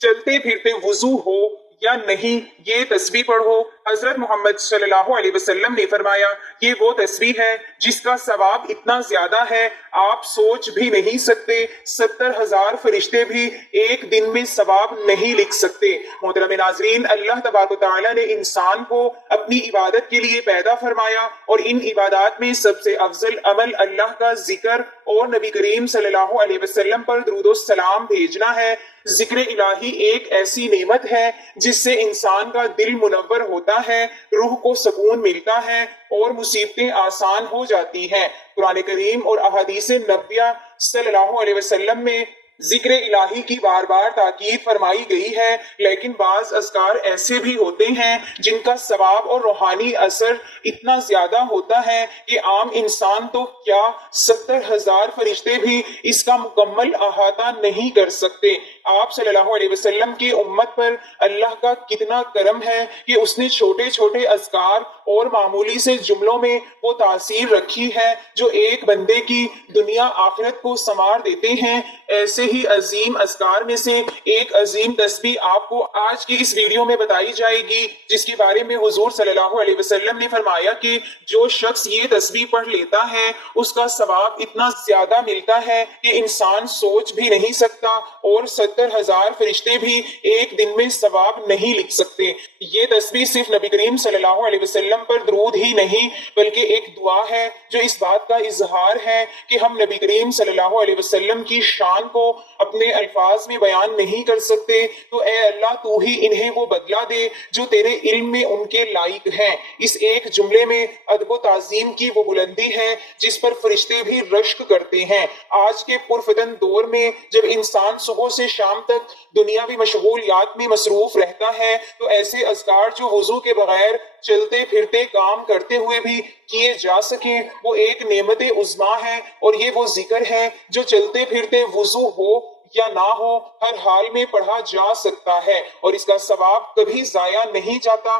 چلتے پھرتے وضو ہو یا نہیں یہ تسبیح پڑھو۔ حضرت محمد صلی اللہ علیہ وسلم نے فرمایا یہ وہ تسبیح ہے جس کا ثواب اتنا زیادہ ہے آپ سوچ بھی نہیں سکتے، 70,000 فرشتے بھی ایک دن میں ثواب نہیں لکھ سکتے۔ محترم ناظرین، اللہ تبارک و تعالیٰ نے انسان کو اپنی عبادت کے لیے پیدا فرمایا اور ان عبادات میں سب سے افضل عمل اللہ کا ذکر اور نبی کریم صلی اللہ علیہ وسلم پر درود و سلام بھیجنا ہے۔ ذکر الہی ایک ایسی نعمت ہے جس سے انسان کا دل منور ہوتا ہے، روح کو سکون ملتا ہے اور مصیبتیں آسان ہو جاتی ہیں۔ قرآن کریم اور احادیث نبویہ صلی اللہ علیہ وسلم میں ذکر الہی کی بار بار تاکید فرمائی گئی ہے، لیکن بعض اذکار ایسے بھی ہوتے ہیں جن کا ثواب اور روحانی اثر اتنا زیادہ ہوتا ہے کہ عام انسان تو کیا 70,000 فرشتے بھی اس کا مکمل احاطہ نہیں کر سکتے۔ آپ صلی اللہ علیہ وسلم کی امت پر اللہ کا کتنا کرم ہے کہ اس نے چھوٹے چھوٹے اذکار اور معمولی سے جملوں میں وہ تاثیر رکھی ہے جو ایک بندے کی دنیا آخرت کو سنوار دیتے ہیں۔ ایسے ہی عظیم اذکار میں سے ایک عظیم تسبیح آپ کو آج کی اس ویڈیو میں بتائی جائے گی، جس کے بارے میں حضور صلی اللہ علیہ وسلم نے فرمایا کہ جو شخص یہ تسبیح پڑھ لیتا ہے اس کا ثواب اتنا زیادہ ملتا ہے کہ انسان سوچ بھی نہیں سکتا اور 70,000 فرشتے بھی ایک دن میں ثواب نہیں لکھ سکتے۔ یہ تسبیح صرف نبی کریم صلی اللہ علیہ وسلم پر درود ہی نہیں بلکہ ایک دعا ہے جو اس بات کا اظہار ہے کہ ہم نبی کریم صلی اللہ علیہ وسلم کی شان کو اپنے الفاظ میں بیان نہیں کر سکتے، تو اے اللہ تو ہی انہیں وہ بدلہ دے جو تیرے علم میں ان کے لائق ہیں۔ اس ایک جملے میں ادب و تعظیم کی وہ بلندی ہے جس پر فرشتے بھی رشک کرتے ہیں۔ آج کے پرفتن دور میں جب انسان صبح سے شام تک دنیاوی مشغولیات میں مصروف رہتا ہے تو ایسے اذکار جو وضو کے بغیر چلتے پھرتے کام کرتے ہوئے بھی کیے جا سکیں وہ ایک نعمت عظمیٰ ہے، اور یہ وہ ذکر ہے جو چلتے پھرتے وضو ہو یا نہ ہو ہر حال میں پڑھا جا سکتا ہے اور اس کا ثواب کبھی ضائع نہیں جاتا۔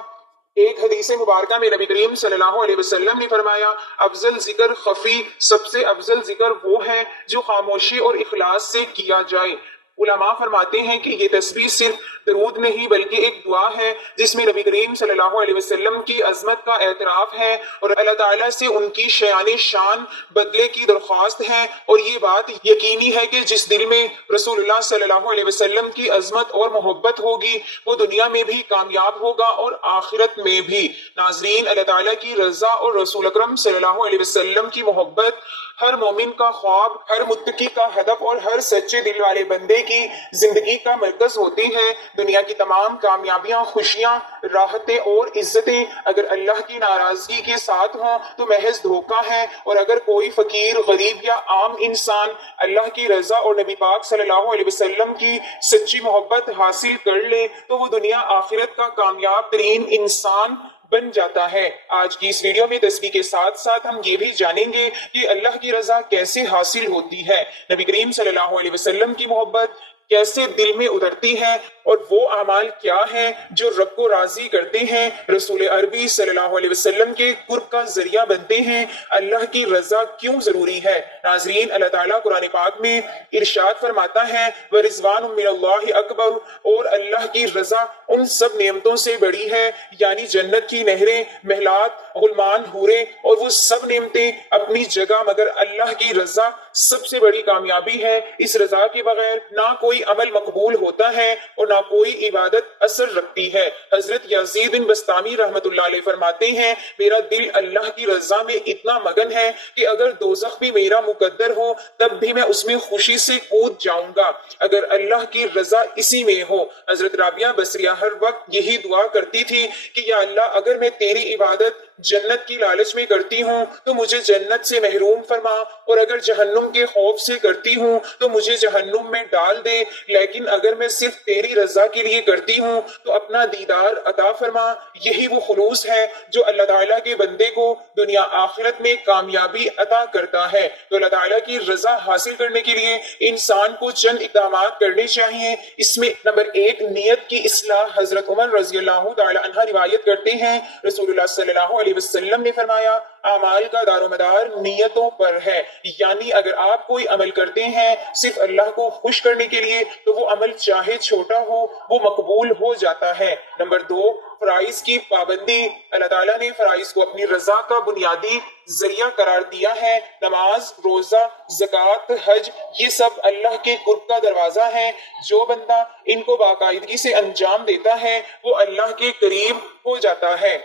ایک حدیث مبارکہ میں نبی کریم صلی اللہ علیہ وسلم نے فرمایا افضل ذکر خفی، سب سے افضل ذکر وہ ہے جو خاموشی اور اخلاص سے کیا جائے۔ علماء فرماتے ہیں کہ یہ تسبیح صرف درود نہیں بلکہ ایک دعا ہے جس میں نبی کریم صلی اللہ علیہ وسلم کی عظمت کا اعتراف ہے اور اللہ تعالیٰ سے ان کی شیان شان بدلے کی درخواست ہے، اور یہ بات یقینی ہے کہ جس دل میں رسول اللہ صلی اللہ علیہ وسلم کی عظمت اور محبت ہوگی وہ دنیا میں بھی کامیاب ہوگا اور آخرت میں بھی۔ ناظرین، اللہ تعالیٰ کی رضا اور رسول اکرم صلی اللہ علیہ وسلم کی محبت ہر مومن کا خواب، ہر متقی کا ہدف اور ہر سچے دل والے بندے کی زندگی کا مرکز ہوتی ہے۔ دنیا کی تمام کامیابیاں، خوشیاں، راحتیں اور عزتیں اگر اللہ کی ناراضگی کے ساتھ ہوں تو محض دھوکہ ہے، اور اگر کوئی فقیر، غریب یا عام انسان اللہ کی رضا اور نبی پاک صلی اللہ علیہ وسلم کی سچی محبت حاصل کر لے تو وہ دنیا آخرت کا کامیاب ترین انسان بن جاتا ہے۔ آج کی اس ویڈیو میں تسبیح کے ساتھ ساتھ ہم یہ بھی جانیں گے کہ اللہ کی رضا کیسے حاصل ہوتی ہے، نبی کریم صلی اللہ علیہ وسلم کی محبت کیسے دل میں اترتی ہے، اور وہ اعمال کیا ہیں جو رب کو راضی کرتے ہیں، رسول عربی صلی اللہ علیہ وسلم کے قرب کا ذریعہ بنتے ہیں۔ اللہ کی رضا کیوں ضروری ہے؟ ناظرین، اللہ تعالیٰ قرآن پاک میں ارشاد فرماتا ہے وَرِضْوَانٌ مِّنَ اللَّهِ أَكْبَرُ، اور اللہ کی رضا ان سب نعمتوں سے بڑی ہے، یعنی جنت کی نہریں، محلات، غلمان، حوریں اور وہ سب نعمتیں اپنی جگہ، مگر اللہ کی رضا سب سے بڑی کامیابی ہے۔ اس رضا کے بغیر نہ کوئی عمل مقبول ہوتا ہے اور نہ کوئی عبادت اثر رکھتی ہے۔ حضرت یزید بن بسطامی رحمت اللہ علیہ فرماتے ہیں میرا دل اللہ کی رضا میں اتنا مگن ہے کہ اگر دوزخ بھی میرا مقدر ہو تب بھی میں اس میں خوشی سے کود جاؤں گا اگر اللہ کی رضا اسی میں ہو۔ حضرت رابعہ بصریہ ہر وقت یہی دعا کرتی تھی کہ یا اللہ اگر میں تیری عبادت جنت کی لالچ میں کرتی ہوں تو مجھے جنت سے محروم فرما، اور اگر جہنم کے خوف سے کرتی ہوں تو مجھے جہنم میں ڈال دے، لیکن اگر میں صرف تیری رضا کے لیے کرتی ہوں تو اپنا دیدار عطا فرما۔ یہی وہ خلوص ہے جو اللہ تعالیٰ کے بندے کو دنیا آخرت میں کامیابی عطا کرتا ہے۔ تو اللہ تعالیٰ کی رضا حاصل کرنے کے لیے انسان کو چند اقدامات کرنے چاہیے۔ اس میں نمبر 1 نیت کی اصلاح۔ حضرت عمر رضی اللہ تعالی عنہ روایت کرتے ہیں رسول اللہ صلی اللہ علیہ علیہ وسلم نے فرمایا اعمال کا دار و مدار نیتوں پر ہے، یعنی اگر آپ کوئی عمل کرتے ہیں صرف اللہ کو خوش کرنے کے لیے تو وہ عمل چاہے چھوٹا ہو وہ مقبول ہو جاتا ہے۔ نمبر 2، فرائض کی پابندی۔ اللہ تعالیٰ نے فرائض کو اپنی رضا کا بنیادی ذریعہ قرار دیا ہے۔ نماز، روزہ، زکوٰۃ، حج، یہ سب اللہ کے قرب کا دروازہ ہے۔ جو بندہ ان کو باقاعدگی سے انجام دیتا ہے وہ اللہ کے قریب ہو جاتا ہے۔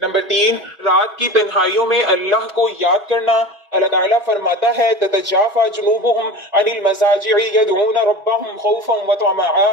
نمبر 3، رات کی تنہائیوں میں اللہ کو یاد کرنا۔ اللہ تعالیٰ فرماتا ہے تتجافى جنوبهم عن المضاجع يدعون ربهم خوفا وطمعا،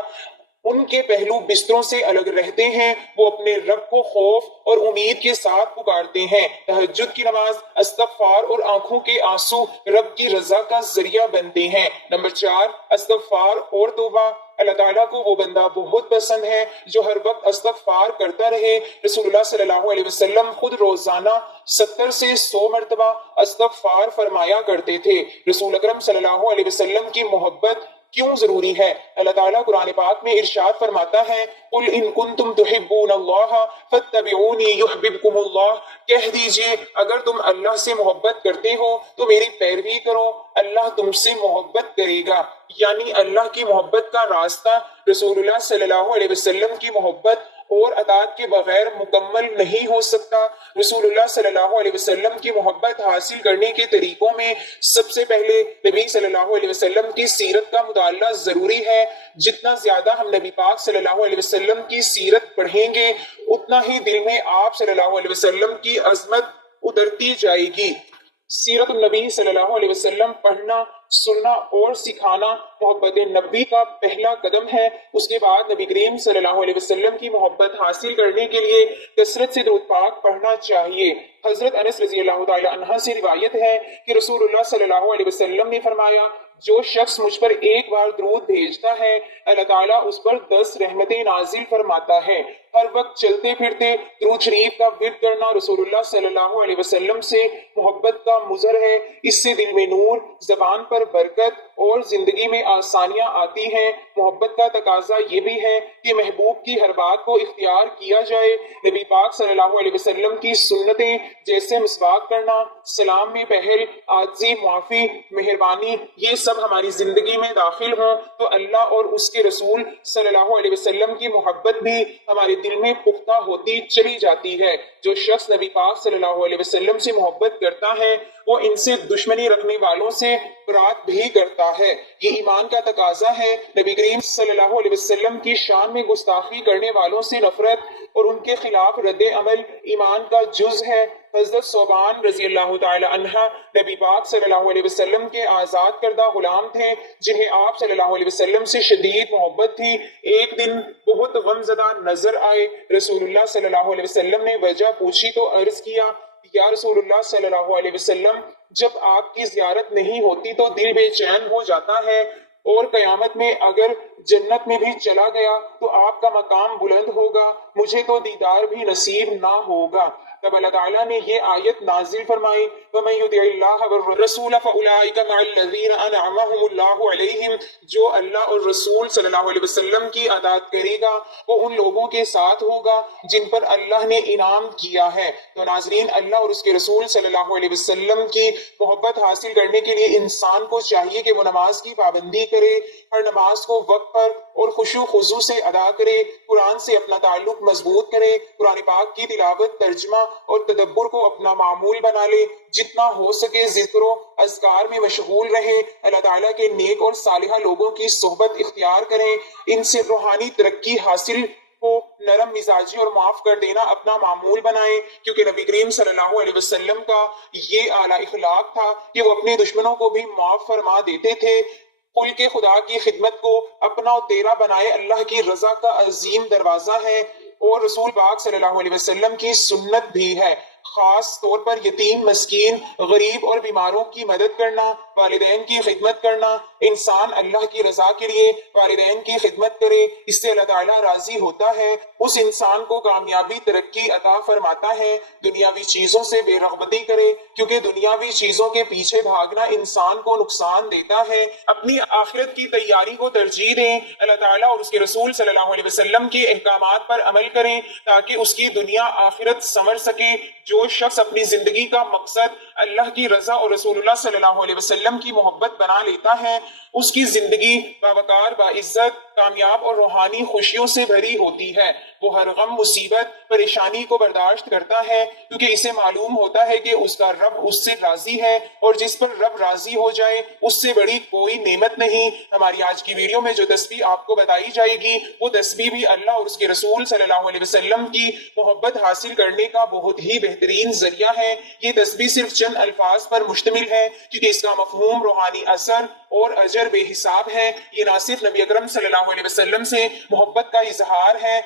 ان کے پہلو بستروں سے الگ رہتے ہیں، وہ اپنے رب کو خوف اور امید کے ساتھ پکارتے ہیں۔ تہجد کی نماز، استغفار اور آنکھوں کے آنسو رب کی رضا کا ذریعہ بنتے ہیں۔ نمبر 4، استغفار اور توبہ۔ اللہ تعالیٰ کو وہ بندہ بہت پسند ہے جو ہر وقت استغفار کرتا رہے۔ رسول اللہ صلی اللہ علیہ وسلم خود روزانہ 70 سے 100 مرتبہ استغفار فرمایا کرتے تھے۔ رسول اکرم صلی اللہ علیہ وسلم کی محبت کیوں ضروری ہے؟ اللہ تعالیٰ قرآن پاک میں ارشاد فرماتا ہے قُلْ إِن كُنتُمْ تُحِبُّونَ اللَّهَ فَاتَّبِعُونِي يُحْبِبْكُمُ اللَّهُ، کہہ دیجئے اگر تم اللہ سے محبت کرتے ہو تو میری پیروی کرو، اللہ تم سے محبت کرے گا۔ یعنی اللہ کی محبت کا راستہ رسول اللہ صلی اللہ علیہ وسلم کی محبت اور اطاعت کے بغیر مکمل نہیں ہو سکتا۔ رسول اللہ صلی اللہ علیہ وسلم کی محبت حاصل کرنے کے طریقوں میں سب سے پہلے نبی صلی اللہ علیہ وسلم کی سیرت کا مطالعہ ضروری ہے۔ جتنا زیادہ ہم نبی پاک صلی اللہ علیہ وسلم کی سیرت پڑھیں گے اتنا ہی دل میں آپ صلی اللہ علیہ وسلم کی عظمت اترتی جائے گی۔ سیرت النبی صلی اللہ علیہ وسلم پڑھنا، سننا اور سکھانا محبت نبی کا پہلا قدم ہے۔ اس کے بعد نبی کریم صلی اللہ علیہ وسلم کی محبت حاصل کرنے کے لیے کثرت سے درود پاک پڑھنا چاہیے۔ حضرت انس رضی اللہ تعالی عنہ سے روایت ہے کہ رسول اللہ صلی اللہ علیہ وسلم نے فرمایا جو شخص مجھ پر ایک بار درود بھیجتا ہے اللہ تعالیٰ اس پر 10 رحمتیں نازل فرماتا ہے۔ ہر وقت چلتے پھرتے درود شریف کا ورد کرنا رسول اللہ صلی اللہ علیہ وسلم سے محبت کا مظہر ہے۔ اس سے دل میں نور، زبان پر برکت اور زندگی میں آسانیاں آتی ہیں۔ محبت کا تقاضا یہ بھی ہے کہ محبوب کی ہر بات کو اختیار کیا جائے۔ نبی پاک صلی اللہ علیہ وسلم کی سنتیں جیسے مسواک کرنا، سلام میں پہل، عاجزی، معافی، مہربانی، یہ سب ہماری زندگی میں داخل ہوں تو اللہ اور اس کے رسول صلی اللہ علیہ وسلم کی محبت بھی ہمارے دل میں پختہ ہوتی چلی جاتی ہے۔ جو شخص نبی پاک صلی اللہ علیہ وسلم سے محبت کرتا ہے وہ ان سے دشمنی رکھنے والوں سے برات بھی کرتا ہے۔ یہ ایمان کا تقاضا ہے۔ نبی کریم صلی اللہ علیہ وسلم کی شان میں گستاخی کرنے والوں سے نفرت اور ان کے خلاف رد عمل ایمان کا جز ہے۔ حضرت ثوبان رضی اللہ تعالی عنہ نبی پاک صلی اللہ علیہ وسلم کے آزاد کردہ غلام تھے جنہیں آپ صلی اللہ علیہ وسلم سے شدید محبت تھی۔ ایک دن بہت غمزدہ نظر آئے۔ رسول اللہ صلی اللہ علیہ وسلم نے وجہ پوچھی تو عرض کیا یا رسول اللہ صلی اللہ علیہ وسلم جب آپ کی زیارت نہیں ہوتی تو دل بے چین ہو جاتا ہے، اور قیامت میں اگر جنت میں بھی چلا گیا تو آپ کا مقام بلند ہوگا، مجھے تو دیدار بھی نصیب نہ ہوگا۔ تب اللہ تعالیٰ نے یہ آیت نازل فرمائی وَمَن يُطِعِ اللَّهَ وَالرَّسُولَ فَأُولَٰئِكَ مَعَ الَّذِينَ أَنْعَمَهُمُ اللَّهُ عَلَيْهِمْ، جو اللہ اور رسول صلی اللہ علیہ وسلم کی اطاعت کرے گا وہ ان لوگوں کے ساتھ ہوگا جن پر اللہ نے انعام کیا ہے۔ تو ناظرین، اللہ اور اس کے رسول صلی اللہ علیہ وسلم کی محبت حاصل کرنے کے لیے انسان کو چاہیے کہ وہ نماز کی پابندی کرے، ہر نماز کو وقت پر اور خشوع خضوع سے ادا کرے، قرآن سے اپنا تعلق مضبوط کرے، قرآن پاک کی تلاوت، ترجمہ اور تدبر کو اپنا معمول بنا لے، جتنا ہو سکے ذکر و اذکار میں مشغول رہے، اللہ تعالیٰ کے نیک اور صالحہ لوگوں کی صحبت اختیار کریں، ان سے روحانی ترقی حاصل کو نرم مزاجی اور معاف کر دینا اپنا معمول بنائیں، کیونکہ نبی کریم صلی اللہ علیہ وسلم کا یہ اعلیٰ اخلاق تھا کہ وہ اپنے دشمنوں کو بھی معاف فرما دیتے تھے۔ قل کے خدا کی خدمت کو اپنا و تیرا بنائے اللہ کی رضا کا عظیم دروازہ ہے اور رسول پاک صلی اللہ علیہ وسلم کی سنت بھی ہے۔ خاص طور پر یتیم، مسکین، غریب اور بیماروں کی مدد کرنا، والدین کی خدمت کرنا۔ انسان اللہ کی رضا کے لیے والدین کی خدمت کرے، اس سے اللہ تعالیٰ راضی ہوتا ہے، اس انسان کو کامیابی، ترقی عطا فرماتا ہے۔ دنیاوی چیزوں سے بے رغبتی کرے، کیونکہ دنیاوی چیزوں کے پیچھے بھاگنا انسان کو نقصان دیتا ہے۔ اپنی آخرت کی تیاری کو ترجیح دیں، اللہ تعالیٰ اور اس کے رسول صلی اللہ علیہ وسلم کے احکامات پر عمل کریں تاکہ اس کی دنیا آخرت سنور سکے۔ جو جو شخص اپنی زندگی کا مقصد اللہ کی رضا اور رسول اللہ صلی اللہ علیہ وسلم کی محبت بنا لیتا ہے، اس کی زندگی باوقار، باعزت، کامیاب اور روحانی خوشیوں سے بھری ہوتی ہے۔ وہ ہر غم، مصیبت، پریشانی کو برداشت کرتا ہے کیونکہ اسے معلوم ہوتا ہے کہ اس کا رب اس سے راضی ہے، اور جس پر رب راضی ہو جائے اس سے بڑی کوئی نعمت نہیں۔ ہماری آج کی ویڈیو میں جو تسبیح آپ کو بتائی جائے گی وہ تسبیح بھی اللہ اور اس کے رسول صلی اللہ علیہ وسلم کی محبت حاصل کرنے کا بہت ہی بہترین ذریعہ ہے۔ یہ تسبیح صرف چند الفاظ پر مشتمل ہے کیونکہ اس کا مفہوم، روحانی اثر اور اجر بے حساب ہے۔ یہ نہ صرف نبی اکرم صلی اللہ علیہ وسلم سے محبت کا اظہار ہے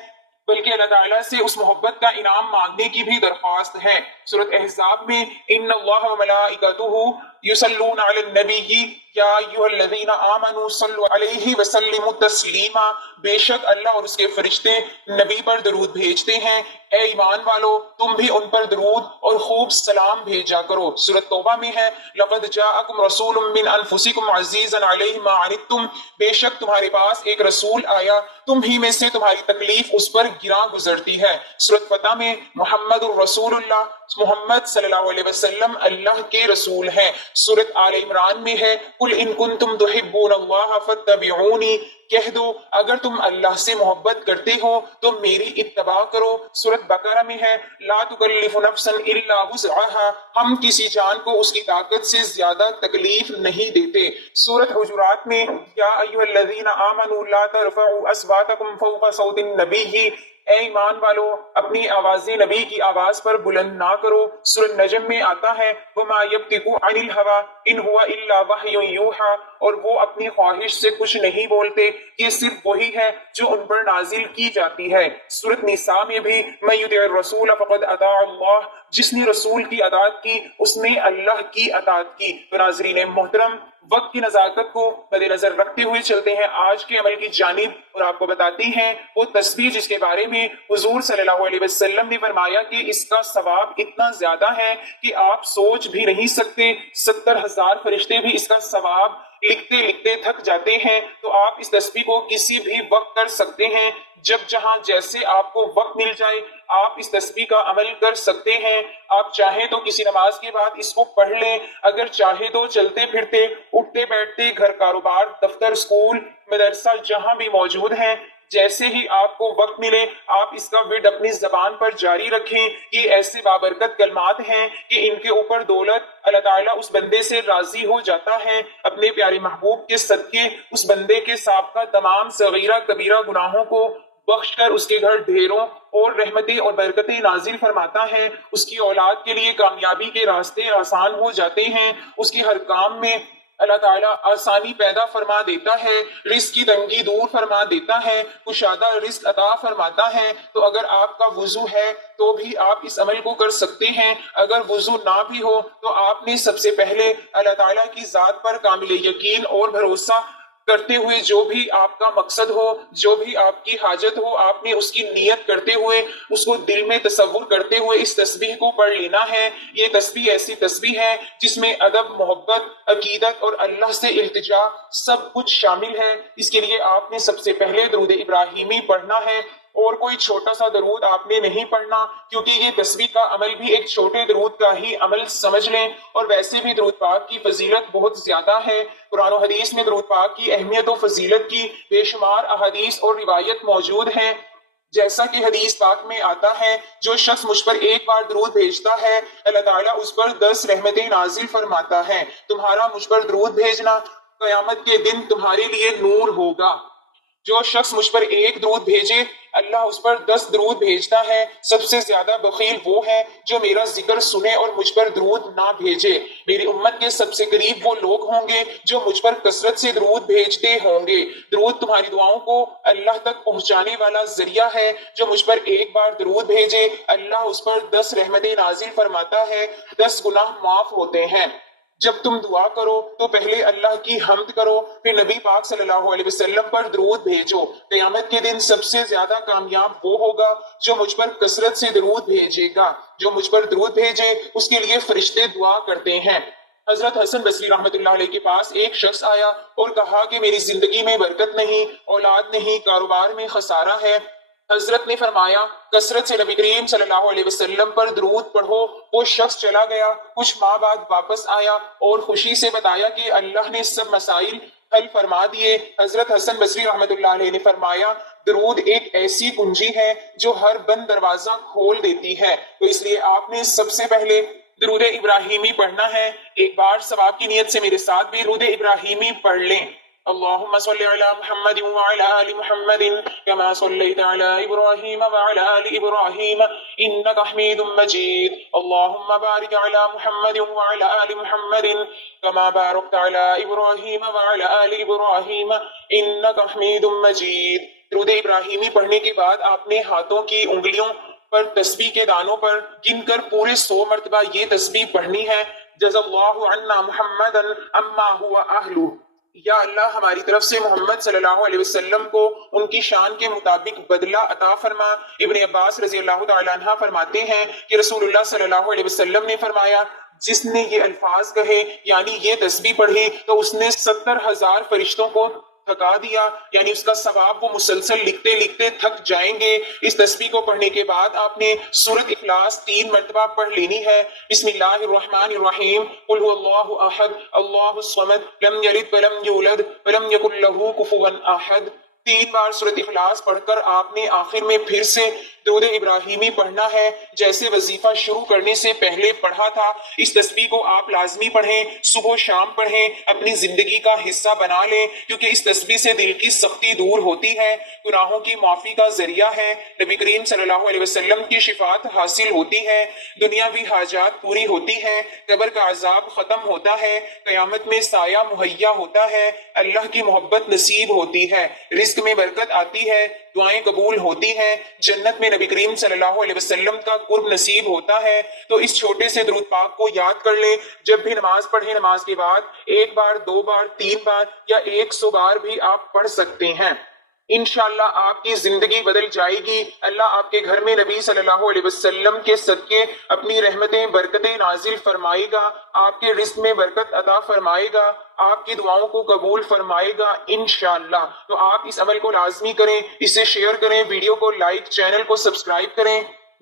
بلکہ اللہ تعالیٰ سے اس محبت کا انعام مانگنے کی بھی درخواست ہے۔ سورۃ احزاب میں ان اللہ وملائکتہ یصلون علی النبی یا ایھا الذین آمنوا صلوا علیہ وسلموا تسلیما، بے شک اللہ اور اس کے فرشتے نبی پر درود بھیجتے ہیں، اے ایمان والو تم بھی ان پر درود اور خوب سلام بھیجا کرو۔ سورۃ توبہ میں ہے لقد جاءکم رسول من انفسکم عزیز علیہ ما عنتم، بے شک تمہارے پاس ایک رسول آیا، تم ہی میں سے تمہاری تکلیف اس پر گراں گزرتی ہے۔ سورۃ فتح میں محمد الرسول اللہ، محمد صلی اللہ علیہ وسلم اللہ کے رسول ہیں۔ سورۃ آل عمران میں ہے قل ان کنتم تحبون اللہ فاتبعونی، کہہ دو اگر تم اللہ سے محبت کرتے ہو تو میری اتباع کرو۔ سورۃ بقرہ میں ہے لا تکلف نفسا الا وسعها، ہم کسی جان کو اس کی طاقت سے زیادہ تکلیف نہیں دیتے۔ سورۃ حجرات میں یا ایھا الذین آمنوا لا ترفعوا اصواتکم فوق صوت النبی، اے ایمان والو اپنی آوازیں نبی کی آواز پر بلند نہ کرو۔ سورۃ نجم میں آتا ہے وما یبتغ عن الہوی ان هو الا وحی یوحی، اور وہ اپنی خواہش سے کچھ نہیں بولتے، یہ صرف وہی ہے جو ان پر نازل کی جاتی ہے۔ سورۃ نساء میں بھی من یطع الرسول فقد اطاع اللہ، جس نے رسول کی اطاعت کی اس نے اللہ کی اطاعت کی۔ ناظرین محترم، وقت کی نزاکت کو مد نظر رکھتے ہوئے چلتے ہیں آج کے عمل کی جانب، اور آپ کو بتاتے ہیں وہ تسبیح جس کے بارے میں حضور صلی اللہ علیہ وسلم نے فرمایا کہ اس کا ثواب اتنا زیادہ ہے کہ آپ سوچ بھی نہیں سکتے۔ 70,000 فرشتے بھی اس کا ثواب لکھتے لکھتے تھک جاتے ہیں۔ تو آپ اس تسبیح کو کسی بھی وقت کر سکتے ہیں، جب جہاں جیسے آپ کو وقت مل جائے آپ اس تسبیح کا عمل کر سکتے ہیں۔ آپ چاہیں تو کسی نماز کے بعد اس کو پڑھ لیں، اگر چاہے تو چلتے پھرتے، اٹھتے بیٹھتے، گھر، کاروبار، دفتر، اسکول، مدرسہ جہاں بھی موجود ہیں، جیسے ہی آپ کو وقت ملے آپ اس کا ورد اپنی زبان پر جاری رکھیں۔ یہ ایسے بابرکت کلمات ہیں کہ ان کے اوپر دولت اللہ تعالیٰ اس بندے سے راضی ہو جاتا ہے، اپنے پیارے محبوب کے صدقے اس بندے کے سابقہ تمام صغیرہ کبیرہ گناہوں کو بخش کر اس کے گھر ڈھیروں اور رحمتیں اور برکتیں نازل فرماتا ہے، اس کی اولاد کے لیے کامیابی کے راستے آسان ہو جاتے ہیں، اس کے ہر کام میں اللہ تعالیٰ آسانی پیدا فرما دیتا ہے، رزق کی تنگی دور فرما دیتا ہے، کشادہ رزق عطا فرماتا ہے۔ تو اگر آپ کا وضو ہے تو بھی آپ اس عمل کو کر سکتے ہیں، اگر وضو نہ بھی ہو تو آپ نے سب سے پہلے اللہ تعالیٰ کی ذات پر کامل یقین اور بھروسہ کرتے ہوئے جو بھی آپ کا مقصد ہو، جو بھی آپ کی حاجت ہو، آپ نے اس کی نیت کرتے ہوئے اس کو دل میں تصور کرتے ہوئے اس تسبیح کو پڑھ لینا ہے۔ یہ تسبیح ایسی تسبیح ہے جس میں ادب، محبت، عقیدت اور اللہ سے التجا سب کچھ شامل ہے۔ اس کے لیے آپ نے سب سے پہلے درود ابراہیمی پڑھنا ہے، اور کوئی چھوٹا سا درود آپ نے نہیں پڑھنا، کیونکہ یہ تسبیح کا عمل بھی ایک چھوٹے درود کا ہی عمل سمجھ لیں، اور ویسے بھی درود پاک کی فضیلت بہت زیادہ ہے۔ قرآن و حدیث میں درود پاک کی اہمیت و فضیلت کی بے شمار احادیث اور روایت موجود ہیں، جیسا کہ حدیث پاک میں آتا ہے جو شخص مجھ پر ایک بار درود بھیجتا ہے اللہ تعالیٰ اس پر 10 رحمتیں نازل فرماتا ہے۔ تمہارا مجھ پر درود بھیجنا قیامت کے دن تمہارے لیے نور ہوگا۔ جو شخص مجھ پر ایک درود بھیجے اللہ اس پر 10 درود بھیجتا ہے۔ سب سے زیادہ بخیل وہ ہے جو میرا ذکر سنے اور مجھ پر درود نہ بھیجے۔ میری امت کے سب سے قریب وہ لوگ ہوں گے جو مجھ پر کثرت سے درود بھیجتے ہوں گے۔ درود تمہاری دعاؤں کو اللہ تک پہنچانے والا ذریعہ ہے۔ جو مجھ پر ایک بار درود بھیجے اللہ اس پر 10 رحمتیں نازل فرماتا ہے، 10 گناہ معاف ہوتے ہیں۔ جب تم دعا کرو تو پہلے اللہ کی حمد کرو، پھر نبی پاک صلی اللہ علیہ وسلم پر درود بھیجو۔ قیامت کے دن سب سے زیادہ کامیاب وہ ہوگا جو مجھ پر کثرت سے درود بھیجے گا۔ جو مجھ پر درود بھیجے اس کے لیے فرشتے دعا کرتے ہیں۔ حضرت حسن بصری رحمۃ اللہ علیہ کے پاس ایک شخص آیا اور کہا کہ میری زندگی میں برکت نہیں، اولاد نہیں، کاروبار میں خسارہ ہے، حضرت نے فرمایا کثرت سے نبی کریم صلی اللہ علیہ وسلم پر درود پڑھو۔ وہ شخص چلا گیا، کچھ ماہ بعد واپس آیا اور خوشی سے بتایا کہ اللہ نے سب مسائل حل فرما دیے۔ حضرت حسن بصری رحمۃ اللہ علیہ نے فرمایا درود ایک ایسی کنجی ہے جو ہر بند دروازہ کھول دیتی ہے، تو اس لیے آپ نے سب سے پہلے درود ابراہیمی پڑھنا ہے۔ ایک بار ثواب کی نیت سے میرے ساتھ بھی درود ابراہیمی پڑھ لیں۔ اللهم صل على محمد وعلى آل محمد كما صليت على إبراهيم وعلى آل إبراهيم إنك حميد مجيد اللهم بارك على محمد وعلى آل محمد كما باركت على إبراهيم وعلى آل إبراهيم إنك حميد مجيد۔ درود ابراہیمی پڑھنے کے بعد آپ نے ہاتھوں کی انگلیوں پر تسبیح کے دانوں پر گن کر پورے 100 مرتبہ یہ تسبیح پڑھنی ہے۔ جزا اللہ عنا محمدا اما هو اہلہ، یا اللہ ہماری طرف سے محمد صلی اللہ علیہ وسلم کو ان کی شان کے مطابق بدلہ عطا فرما۔ ابن عباس رضی اللہ تعالیٰ عنہ فرماتے ہیں کہ رسول اللہ صلی اللہ علیہ وسلم نے فرمایا جس نے یہ الفاظ کہے یعنی یہ تسبیح پڑھی تو اس نے 70,000 فرشتوں کو تھکا دیا، یعنی اس کا ثواب وہ مسلسل لکھتے لکھتے تھک جائیں گے۔ اس تسبیح کو پڑھنے کے بعد آپ نے سورۃ اخلاص 3 مرتبہ پڑھ لینی ہے۔ بسم اللہ الرحمن الرحیم، قل هو اللہ احد اللہ الصمد لم یلد ولم یولد ولم یکن لہ کفوا احد۔ 3 بار سورۃ اخلاص پڑھ کر آپ نے آخر میں پھر سے درود ابراہیمی پڑھنا ہے جیسے وظیفہ شروع کرنے سے پہلے پڑھا تھا۔ اس تسبیح کو آپ لازمی پڑھیں، صبح و شام پڑھیں، اپنی زندگی کا حصہ بنا لیں، کیونکہ اس تسبیح سے دل کی سختی دور ہوتی ہے، گناہوں کی معافی کا ذریعہ ہے، نبی کریم صلی اللہ علیہ وسلم کی شفاعت حاصل ہوتی ہے، دنیاوی حاجات پوری ہوتی ہیں، قبر کا عذاب ختم ہوتا ہے، قیامت میں سایہ مہیا ہوتا ہے، اللہ کی محبت نصیب ہوتی ہے، رزق میں برکت آتی ہے، دعائیں قبول ہوتی ہیں، جنت میں نبی کریم صلی اللہ علیہ وسلم کا قرب نصیب ہوتا ہے۔ تو اس چھوٹے سے درود پاک کو یاد کر لیں، جب بھی نماز پڑھیں نماز کے بعد 1 بار 2 بار 3 بار یا 100 بار بھی آپ پڑھ سکتے ہیں۔ انشاءاللہ آپ کی زندگی بدل جائے گی، اللہ آپ کے گھر میں نبی صلی اللہ علیہ وسلم کے صدقے اپنی رحمتیں برکتیں نازل فرمائے گا، آپ کے رزق میں برکت عطا فرمائے گا، آپ کی دعاؤں کو قبول فرمائے گا انشاءاللہ۔ تو آپ اس عمل کو لازمی کریں، اسے شیئر کریں، ویڈیو کو لائک، چینل کو سبسکرائب کریں۔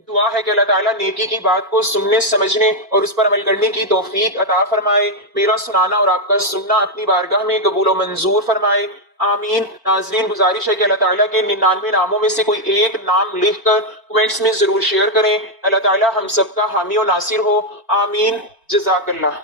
دعا ہے کہ اللہ تعالیٰ نیکی کی بات کو سننے سمجھنے اور اس پر عمل کرنے کی توفیق عطا فرمائے، میرا سنانا اور آپ کا سننا اپنی بارگاہ میں قبول و منظور فرمائے، آمین۔ ناظرین گزارش ہے کہ اللہ تعالیٰ کے 99 ناموں میں سے کوئی ایک نام لکھ کر کمنٹس میں ضرور شیئر کریں۔ اللہ تعالیٰ ہم سب کا حامی و ناصر ہو، آمین۔ جزاک اللہ۔